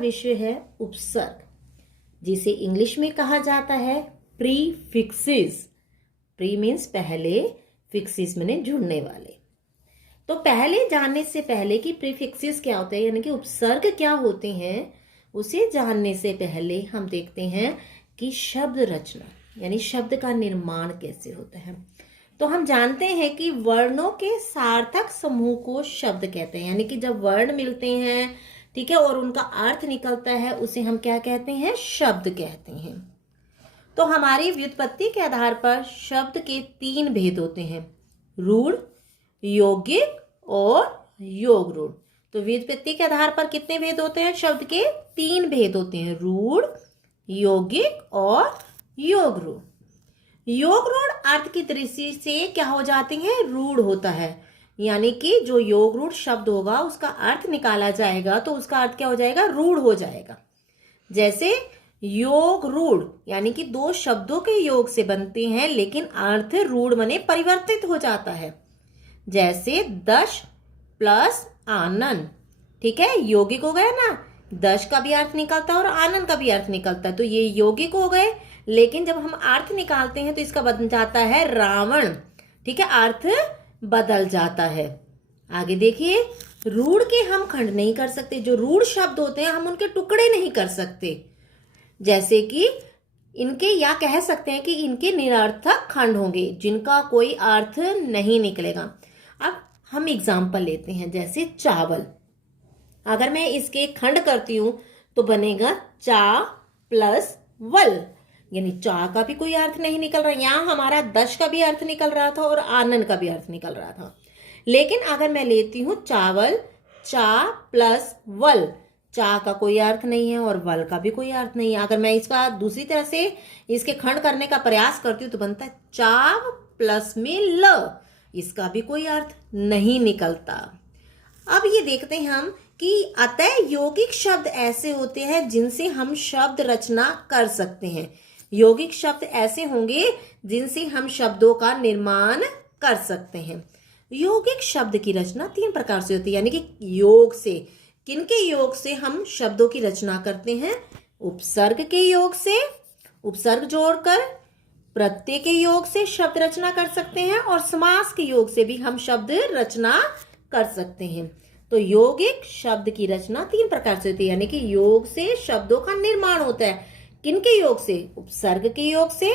विषय है उपसर्ग, जिसे इंग्लिश में कहा जाता है प्रीफिक्सेस। प्री मीन्स पहले, फिक्सेस माने जुड़ने वाले। तो पहले जानने से पहले कि प्रीफिक्सेस क्या होते हैं, यानी कि उपसर्ग क्या होते हैं, उसे जानने से पहले हम देखते हैं कि शब्द रचना यानी शब्द का निर्माण कैसे होता है। तो हम जानते हैं कि वर्णों के सार्थक समूह को शब्द कहते हैं, यानी कि जब वर्ण मिलते हैं, ठीक है, और उनका अर्थ निकलता है, उसे हम क्या कहते हैं, शब्द कहते हैं। तो हमारी व्युत्पत्ति के आधार पर शब्द के 3 भेद होते हैं, रूढ़, यौगिक और योग रूढ़। तो व्युत्पत्ति के आधार पर कितने भेद होते हैं, शब्द के 3 भेद होते हैं, रूढ़, यौगिक और योग रूढ़। योग रूढ़ अर्थ की दृष्टि से क्या हो जाते हैं, रूढ़ होता है, यानी कि जो योग रूढ़ शब्द होगा उसका अर्थ निकाला जाएगा तो उसका अर्थ क्या हो जाएगा, रूढ़ हो जाएगा। जैसे योग रूढ़ यानी कि 2 शब्दों के योग से बनते हैं लेकिन अर्थ रूढ़ माने परिवर्तित हो जाता है। जैसे दश प्लस आनंद, ठीक है, यौगिक हो गया ना, दश का भी अर्थ निकलता है और आनंद का भी अर्थ निकलता है, तो ये यौगिक हो गए। लेकिन जब हम अर्थ निकालते हैं तो इसका बदल जाता है रावण, ठीक है, अर्थ बदल जाता है। आगे देखिए, रूढ़ के हम खंड नहीं कर सकते, जो रूढ़ शब्द होते हैं हम उनके टुकड़े नहीं कर सकते। जैसे कि इनके, या कह सकते हैं कि इनके निरर्थक खंड होंगे जिनका कोई अर्थ नहीं निकलेगा। अब हम एग्जाम्पल लेते हैं, जैसे चावल, अगर मैं इसके खंड करती हूं तो बनेगा चा प्लस वल, यानी चा का भी कोई अर्थ नहीं निकल रहा, यहां हमारा दश का भी अर्थ निकल रहा था और आनंद का भी अर्थ निकल रहा था। लेकिन अगर मैं लेती हूं चावल, चा प्लस वल, चा का कोई अर्थ नहीं है और वल का भी कोई अर्थ नहीं है। अगर मैं इसका दूसरी तरह से इसके खंड करने का प्रयास करती हूँ तो बनता है चाव प्लस में ल, इसका भी कोई अर्थ नहीं निकलता। अब ये देखते हैं हम कि अतः यौगिक शब्द ऐसे होते हैं जिनसे हम शब्द रचना कर सकते हैं। यौगिक शब्द ऐसे होंगे जिनसे हम शब्दों का निर्माण कर सकते हैं। यौगिक शब्द की रचना 3 प्रकार से होती है, यानी कि योग से, किनके योग से हम शब्दों की रचना करते हैं, उपसर्ग के योग से, उपसर्ग जोड़कर, प्रत्यय के योग से शब्द रचना कर सकते हैं और समास के योग से भी हम शब्द रचना कर सकते हैं। तो यौगिक शब्द की रचना 3 प्रकार से होती है, यानी कि योग से शब्दों का निर्माण होता है। किनके योग से, उपसर्ग के योग से,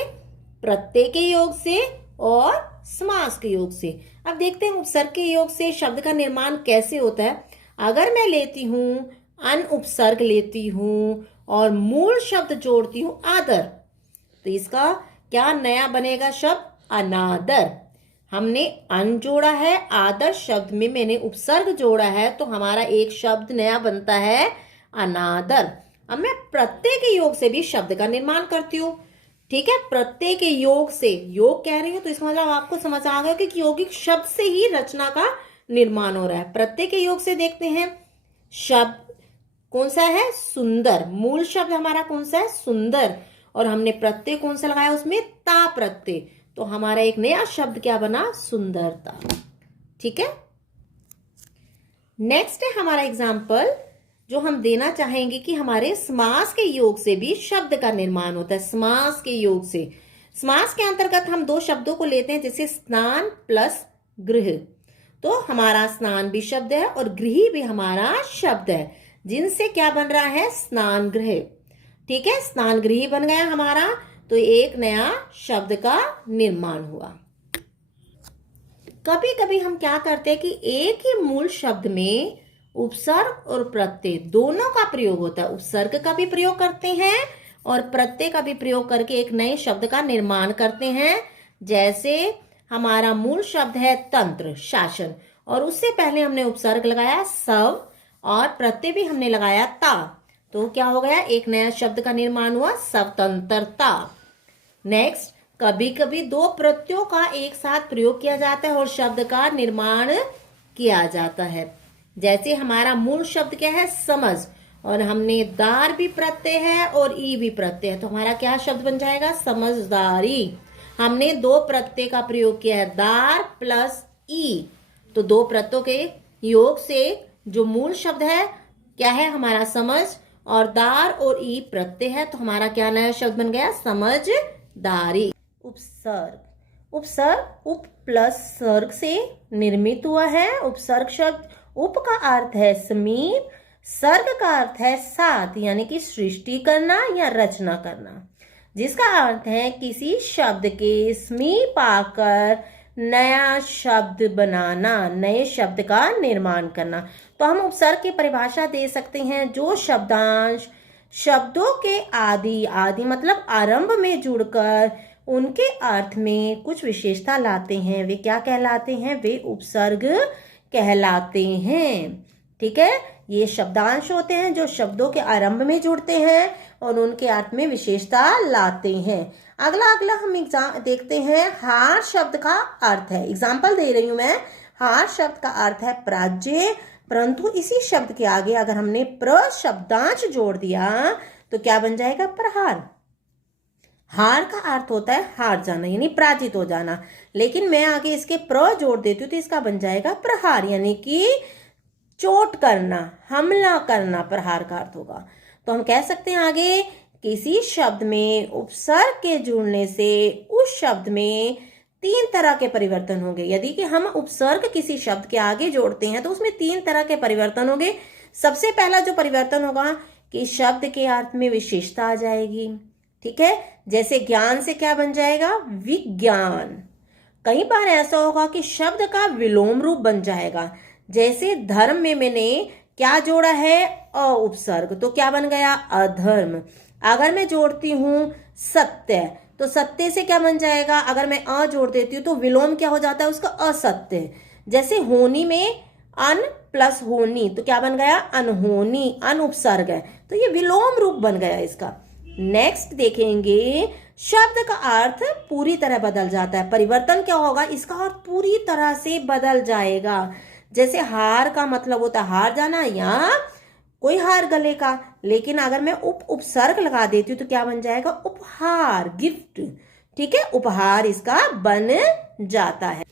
प्रत्यय के योग से और समास के योग से। अब देखते हैं उपसर्ग के योग से शब्द का निर्माण कैसे होता है। अगर मैं लेती हूं अन उपसर्ग लेती हूं और मूल शब्द जोड़ती हूं आदर, तो इसका क्या नया बनेगा शब्द, अनादर। हमने अन जोड़ा है, आदर शब्द में मैंने उपसर्ग जोड़ा है, तो हमारा एक शब्द नया बनता है अनादर। अब मैं प्रत्यय के योग से भी शब्द का निर्माण करती हूँ, ठीक है, प्रत्यय के योग से, योग कह रही हूँ तो इसका मतलब आपको समझ आ गया कि यौगिक शब्द से ही रचना का निर्माण हो रहा है। प्रत्यय के योग से देखते हैं, शब्द कौन सा है, सुंदर, मूल शब्द हमारा कौन सा है, सुंदर, और हमने प्रत्यय कौन सा लगाया उसमें, ता प्रत्यय, तो हमारा एक नया शब्द क्या बना, सुंदरता, ठीक है। नेक्स्ट है हमारा एग्जाम्पल जो हम देना चाहेंगे कि हमारे समास के योग से भी शब्द का निर्माण होता है। समास के योग से, समास के अंतर्गत हम 2 शब्दों को लेते हैं, जैसे स्नान प्लस गृह, तो हमारा स्नान भी शब्द है और गृह भी हमारा शब्द है, जिनसे क्या बन रहा है, स्नान गृह, ठीक है, स्नान गृह बन गया हमारा, तो एक नया शब्द का निर्माण हुआ। कभी कभी हम क्या करते हैं कि एक ही मूल शब्द में उपसर्ग और प्रत्यय दोनों का प्रयोग होता है, उपसर्ग का भी प्रयोग करते हैं और प्रत्यय का भी प्रयोग करके एक नए शब्द का निर्माण करते हैं। जैसे हमारा मूल शब्द है तंत्र, शासन, और उससे पहले हमने उपसर्ग लगाया सव और प्रत्यय भी हमने लगाया ता, तो क्या हो गया, एक नया शब्द का निर्माण हुआ, स्वतंत्रता। नेक्स्ट, कभी कभी 2 प्रत्ययों का एक साथ प्रयोग किया जाता है और शब्द का निर्माण किया जाता है। जैसे हमारा मूल शब्द क्या है, समझ, और हमने दार भी प्रत्यय है और ई भी प्रत्यय है, तो हमारा क्या शब्द बन जाएगा, समझदारी। हमने 2 प्रत्यय का प्रयोग किया है, दार प्लस ई, तो 2 प्रत्ययों के योग से जो मूल शब्द है क्या है हमारा, समझ, और दार और ई प्रत्यय है, तो हमारा क्या नया शब्द बन गया? समझदारी। उपसर्ग, उपसर्ग उप प्लस सर्ग से निर्मित हुआ है। उपसर्ग शब्द उप का अर्थ है समीप, सर्ग का अर्थ है साथ, यानी कि सृष्टि करना या रचना करना, जिसका अर्थ है किसी शब्द के समीप आकर नया शब्द बनाना, नए शब्द का निर्माण करना। तो हम उपसर्ग की परिभाषा दे सकते हैं, जो शब्दांश शब्दों के आदि, आदि मतलब आरंभ में जुड़कर उनके अर्थ में कुछ विशेषता लाते हैं, वे क्या कहलाते हैं? वे उपसर्ग कहलाते हैं। ठीक है, ये शब्दांश होते हैं जो शब्दों के आरंभ में जुड़ते हैं और उनके अर्थ में विशेषता लाते हैं। अगला हम देखते हैं, हार शब्द का अर्थ है। एग्जाम्पल दे रही हूं मैं। हार शब्द का अर्थ है प्राज्य, परंतु इसी शब्द के आगे अगर हमने प्र शब्दांश जोड़ दिया तो क्या बन जाएगा? प्रहार। हार का अर्थ होता है हार जाना, यानी पराजित हो जाना, लेकिन मैं आगे इसके प्र जोड़ देती हूँ तो इसका बन जाएगा प्रहार, यानी कि चोट करना, हमला करना, प्रहार का अर्थ होगा। तो हम कह सकते हैं आगे, किसी शब्द में उपसर्ग के जुड़ने से उस शब्द में 3 तरह के परिवर्तन होंगे। यदि कि हम उपसर्ग किसी शब्द के आगे जोड़ते हैं तो उसमें 3 तरह के परिवर्तन होंगे। सबसे पहला जो परिवर्तन होगा कि शब्द के अर्थ में विशेषता आ जाएगी। ठीक है, जैसे ज्ञान से क्या बन जाएगा? विज्ञान। कई बार ऐसा होगा कि शब्द का विलोम रूप बन जाएगा, जैसे धर्म में मैंने क्या जोड़ा है? अ उपसर्ग, तो क्या बन गया? अधर्म। अगर मैं जोड़ती हूं सत्य, तो सत्य से क्या बन जाएगा? अगर मैं अ जोड़ देती हूँ तो विलोम क्या हो जाता है उसका? असत्य। जैसे होनी में अन प्लस होनी, तो क्या बन गया? अनहोनी। अन उपसर्ग है तो ये विलोम रूप बन गया इसका। नेक्स्ट देखेंगे, शब्द का अर्थ पूरी तरह बदल जाता है। परिवर्तन क्या होगा? इसका अर्थ पूरी तरह से बदल जाएगा। जैसे हार का मतलब होता है हार जाना या कोई हार गले का, लेकिन अगर मैं उपसर्ग लगा देती हूँ तो क्या बन जाएगा? उपहार, गिफ्ट। ठीक है, उपहार इसका बन जाता है।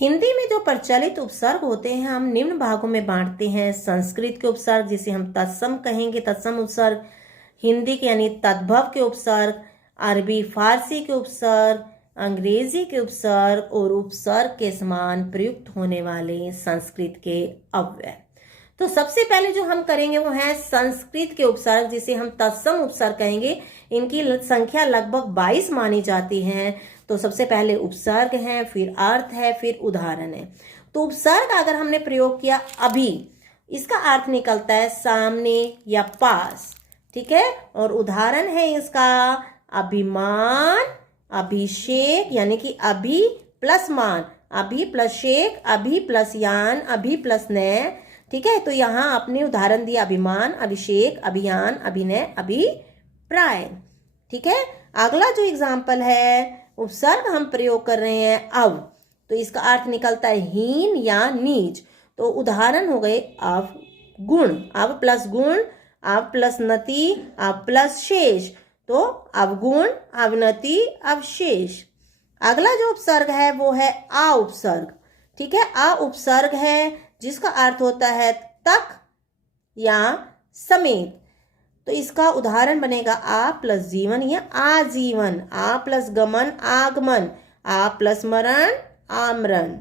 हिंदी में जो प्रचलित उपसर्ग होते हैं हम निम्न भागों में बांटते हैं। संस्कृत के उपसर्ग जिसे हम तत्सम कहेंगे, तत्सम उपसर्ग। हिंदी के यानी तद्भव के उपसर्ग, अरबी फारसी के उपसर्ग, अंग्रेजी के उपसर्ग और उपसर्ग के समान प्रयुक्त होने वाले संस्कृत के अव्यय। तो सबसे पहले जो हम करेंगे वो है संस्कृत के उपसर्ग, जिसे हम तत्सम उपसर्ग कहेंगे। इनकी संख्या लगभग 22 मानी जाती है। तो सबसे पहले उपसर्ग है, फिर अर्थ है, फिर उदाहरण है। तो उपसर्ग अगर हमने प्रयोग किया अभी, इसका अर्थ निकलता है सामने या पास। ठीक है, और उदाहरण है इसका अभिमान, अभिषेक, यानी कि अभि प्लस मान, अभि प्लस शेक, अभि प्लस यान, अभि प्लस नय। ठीक है, तो यहां आपने उदाहरण दिया अभिमान, अभिषेक, अभियान, अभिनय, अभिप्राय। ठीक है, अगला जो एग्जाम्पल है, उपसर्ग हम प्रयोग कर रहे हैं अव, तो इसका अर्थ निकलता है हीन या नीच। तो उदाहरण हो गए अवगुण, अव प्लस गुण, अव प्लस नति, अव प्लस शेष, तो अवगुण, अवनति, अवशेष। अगला जो उपसर्ग है वो है आ उपसर्ग। ठीक है, आ उपसर्ग है जिसका अर्थ होता है तक या समेत। तो इसका उदाहरण बनेगा आ प्लस जीवन या आजीवन, आ प्लस गमन, आगमन, आ प्लस मरण, आमरण।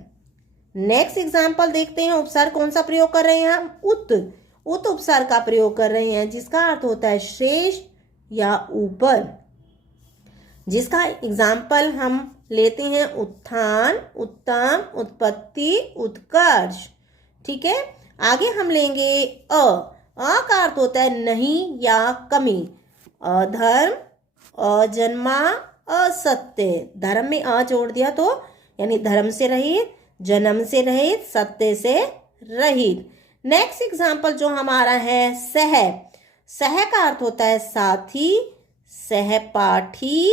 नेक्स्ट एग्जाम्पल देखते हैं, उपसर्ग कौन सा प्रयोग कर रहे हैं हम? उत उपसर्ग का प्रयोग कर रहे हैं, जिसका अर्थ होता है श्रेष्ठ या ऊपर। जिसका एग्जाम्पल हम लेते हैं उत्थान, उत्तम, उत्पत्ति, उत्कर्ष। ठीक है, आगे हम लेंगे अ का अर्थ होता है नहीं या कमी। अधर्म, अजन्मा, असत्य। धर्म में अ जोड़ दिया तो यानी धर्म से रहित, जन्म से रहित, सत्य से रहित। नेक्स्ट एग्जाम्पल जो हमारा है सह का अर्थ होता है साथी, सहपाठी,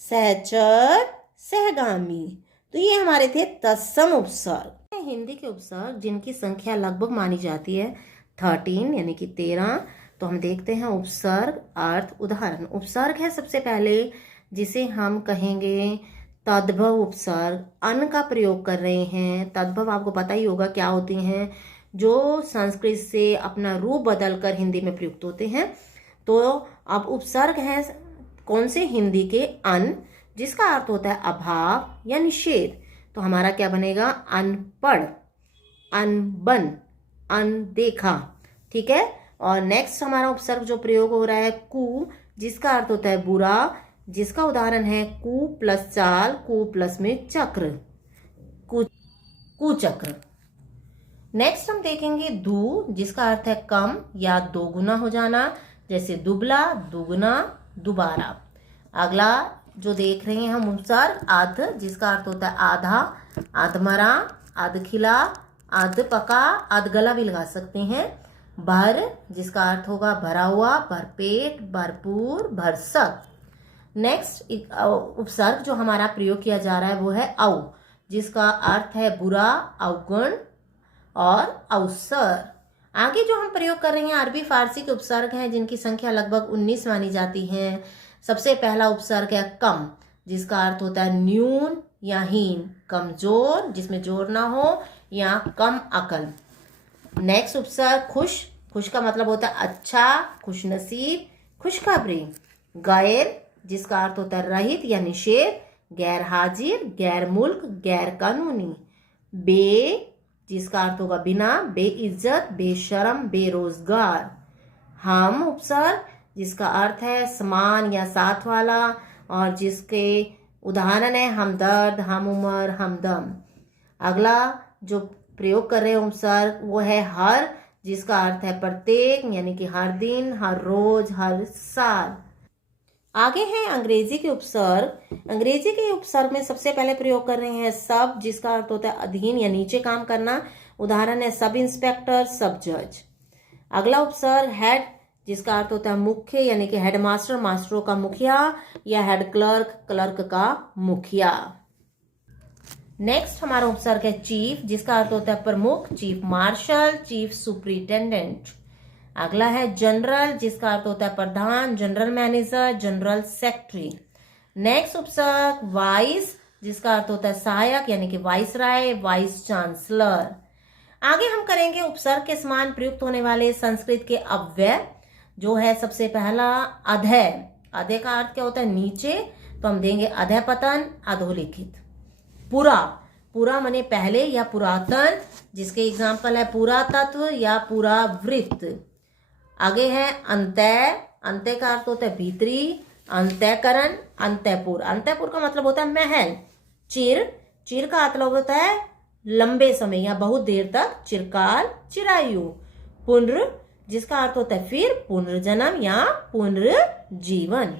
सहचर, सहगामी। तो ये हमारे थे तत्सम उपसर्ग। हिंदी के उपसर्ग जिनकी संख्या लगभग मानी जाती है 13 यानी कि 13। तो हम देखते हैं उपसर्ग, अर्थ, उदाहरण। उपसर्ग है सबसे पहले जिसे हम कहेंगे तद्भव उपसर्ग। अन का प्रयोग कर रहे हैं। तद्भव आपको पता ही होगा क्या होती हैं, जो संस्कृत से अपना रूप बदलकर हिंदी में प्रयुक्त होते हैं। तो अब उपसर्ग है कौन से? हिंदी के अन, जिसका अर्थ होता है अभाव या निषेध। तो हमारा क्या बनेगा? अनपढ़, अनबन, अनदेखा। ठीक है। और नेक्स्ट हमारा उपसर्ग जो प्रयोग हो रहा है कु, जिसका अर्थ होता है बुरा, जिसका उदाहरण है कु प्लस चाल, कु प्लस में चक्र, कुचक्र। नेक्स्ट हम देखेंगे दु, जिसका अर्थ है कम या दोगुना हो जाना, जैसे दुबला, दुगुना, दोबारा। अगला जो देख रहे हैं हम उपसर्ग अध, जिसका अर्थ होता है आधा, अधमरा, अधखिला, अधपका, अधगला भी लगा सकते हैं। भर, जिसका अर्थ होगा भरा हुआ, भरपेट, भरपूर, भरसक। नेक्स्ट उपसर्ग जो हमारा प्रयोग किया जा रहा है वो है औ, जिसका अर्थ है बुरा, अवगुण और अवसर। आगे जो हम प्रयोग कर रहे हैं अरबी फारसी के उपसर्ग हैं, जिनकी संख्या लगभग 19 मानी जाती है। सबसे पहला उपसर्ग है कम, जिसका अर्थ होता है न्यून या हीन, कमजोर जिसमें जोर ना हो, या कम अकल। नेक्स्ट उपसर्ग खुश, खुश का मतलब होता है अच्छा, खुश नसीब, खुशखबरी। गैर, जिसका अर्थ होता है रहित या निषेध, गैर हाजिर, गैर मुल्क, गैर कानूनी। बे, जिसका अर्थ होगा बिना, बेइज्जत, बेशरम, बेरोजगार। हम उपसर्ग, जिसका अर्थ है समान या साथ वाला, और जिसके उदाहरण है हमदर्द, हम उम्र, हमदम। अगला जो प्रयोग कर रहे हैं उपसर्ग वो है हर, जिसका अर्थ है प्रत्येक, यानी कि हर दिन, हर रोज, हर साल। आगे है अंग्रेजी के उपसर्ग। अंग्रेजी के उपसर्ग में सबसे पहले प्रयोग कर रहे हैं सब, जिसका अर्थ होता है अधीन या नीचे काम करना, उदाहरण है सब इंस्पेक्टर, सब जज। अगला उपसर्ग हेड, जिसका अर्थ होता है मुख्य, यानी कि हेडमास्टर, मास्टरों का मुखिया, या हेड क्लर्क, क्लर्क का मुखिया। नेक्स्ट हमारा उपसर्ग है चीफ, जिसका अर्थ होता है प्रमुख, चीफ मार्शल, चीफ सुपरिटेंडेंट। अगला है जनरल, जिसका अर्थ होता है प्रधान, general manager, general secretary. Next उपसर्ग वाइस, जिसका अर्थ होता है सहायक, यानी कि वाइस राय, वाइस चांसलर। आगे हम करेंगे उपसर्ग के समान प्रयुक्त होने वाले संस्कृत के अव्यय, जो है सबसे पहला अधय। अधय का अर्थ क्या होता है? नीचे, तो हम देंगे अधय पतन, अधोलिखित। पुरा, पुरा माने पहले या पुरातन, जिसके एग्जाम्पल है पुरातत्व या पुरावृत्त। आगे है अंतय, अंतय का अर्थ होता है भीतरी, अंतःकरण, अंतःपुर। अंतःपुर का मतलब होता है महल। चिर, चिर का मतलब होता है लंबे समय या बहुत देर तक, चिरकाल, चिरायु। पुनर्, जिसका अर्थ होता है फिर, पुनर्जन्म या पुनर्जीवन।